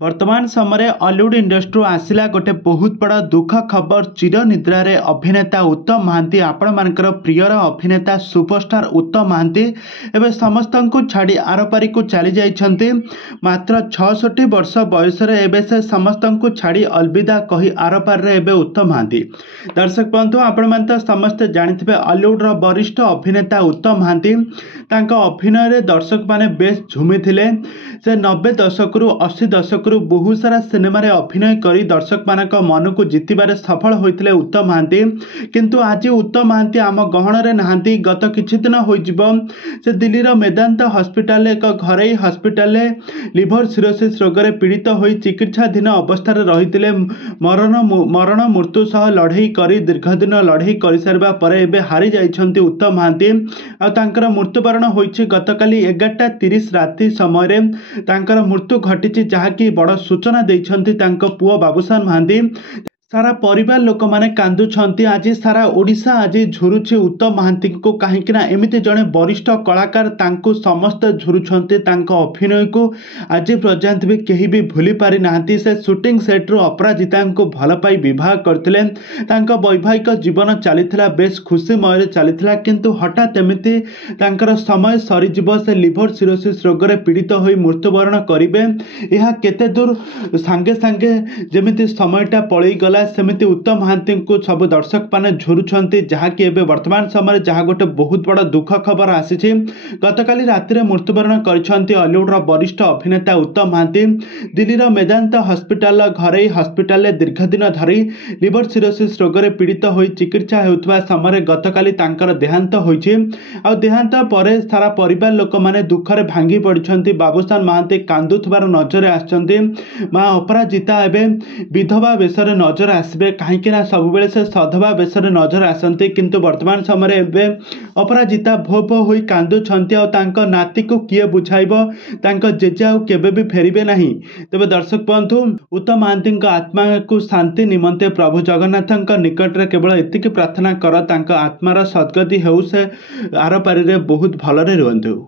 वर्तमान समय Hollywood industry आसला गोटे बहुत बड़ा दुख खबर। चिर निद्रारे अभिनेता उत्तम महांती आपण मानकर प्रियर अभिनेता सुपरस्टार उत्तम महांती एवं समस्त को छाड़ी आरपारी को चली जाइछन्ति। मात्र 66 वर्ष बयस से समस्त को छाड़ी अलविदा कही आरपार रे एबे उत्तम महांती। दर्शक बंधु आपण मान तो समस्ते जानिथिबे हॉलीवुड वरिष्ठ अभिनेता उत्तम महांती तांका अभिनय रे दर्शक माने बेस झुमिथिले। से 90 दशक रु 80 दशक बहुत सारा सिनेमा रे अभिनय करी दर्शक मानक मन को जितबारे सफल होइथिले उत्तम महांती। किंतु आज उत्तम महांती आम गहन रे नहांती। गत किछि दिन होइजिबो से दिल्ली रो मेदांत हॉस्पिटल एक घरेई हॉस्पिटल लिभर सिरोसिस रोग रे पीड़ित होई चिकित्साधीन अवस्था रे रहिथिले। मरण मृत्यु सह लड़ाई करी दीर्घ दिन लड़ाई करि सरबा परे एबे हारि जाइछन्ती उत्तम महांती। आ तांकर मृत्युवरण होइछि गतकाली 11:30 राति समय रे तांकर मृत्यु घटिछि, जहाँकि बड़ सूचना देइछन्ती तांको पुओ बाबूसान महांती। सारा परिवार लोक माने कांदुछन्ती। आज सारा ओडिशा आज झुरुछि उत्तम महांती को, कहीं ना एमिति जड़े वरिष्ठ कलाकार तांको समस्त झुरुछन्ती तांको अभिनय को। आज पर्यंत भी कहीं भी भूली पारि नांती। से शूटिंग सेट रु अपराजिता को भल पाई विवाह करथिले। तांको वैवाहिक जीवन चलीथिला बेस खुशीमय चलीथिला, किंतु हठात एमिति तांकर समय सरीजिवो। से लिभर सिरोसिस रोग रे पीड़ित होई मृत्युवरण करिवे। यह केते दूर सांगे सांगे जेमिति समयटा पळई गला सेमिति उत्तम महांती को सब दर्शक माने झुरुछन्ती, जहाँकि एबे वर्तमान समय जहाँ गोटे बहुत बड़ा दुख खबर आसीछि। गतकाली राति रे मृत्युवरण करिछन्ती हॉलीवुड रो वरिष्ठ अभिनेता उत्तम महांती। दिल्ली रो मेदांत हॉस्पिटल घरेई हॉस्पिटल दीर्घ दिन धरी लिवर सिरोसिस रोग रे पीड़ित होई चिकित्सा हेउथबा समय गतकाली तांकर देहांत होइछि। आ देहांत परे सारा परिवार लोक माने दुख रे भांगी पड़िछन्ती। बाबूसान महांती कांदुथबार नजर आछन्ती। मां अपराजिता एबे विधवा बेसरे नजर आसबे, कहीं सब बेले से सधवा बेसरे नजर आसती। किंतु वर्तमान समय एबे अपराजिता भो भो होई कांदुछन्ती। आ तांको नाती को किए बुझाइबो, तांको जेजे आउ केबे भी फेरिबे नाही। तबे दर्शक बंधु उत्तम महांती आत्मा को शांति निमंते प्रभु जगन्नाथ निकट रे केवल एतिकी प्रार्थना कर तांको आत्मार सद्गति हेउ, से आरपारी रे बहुत भलरे रुहंतु।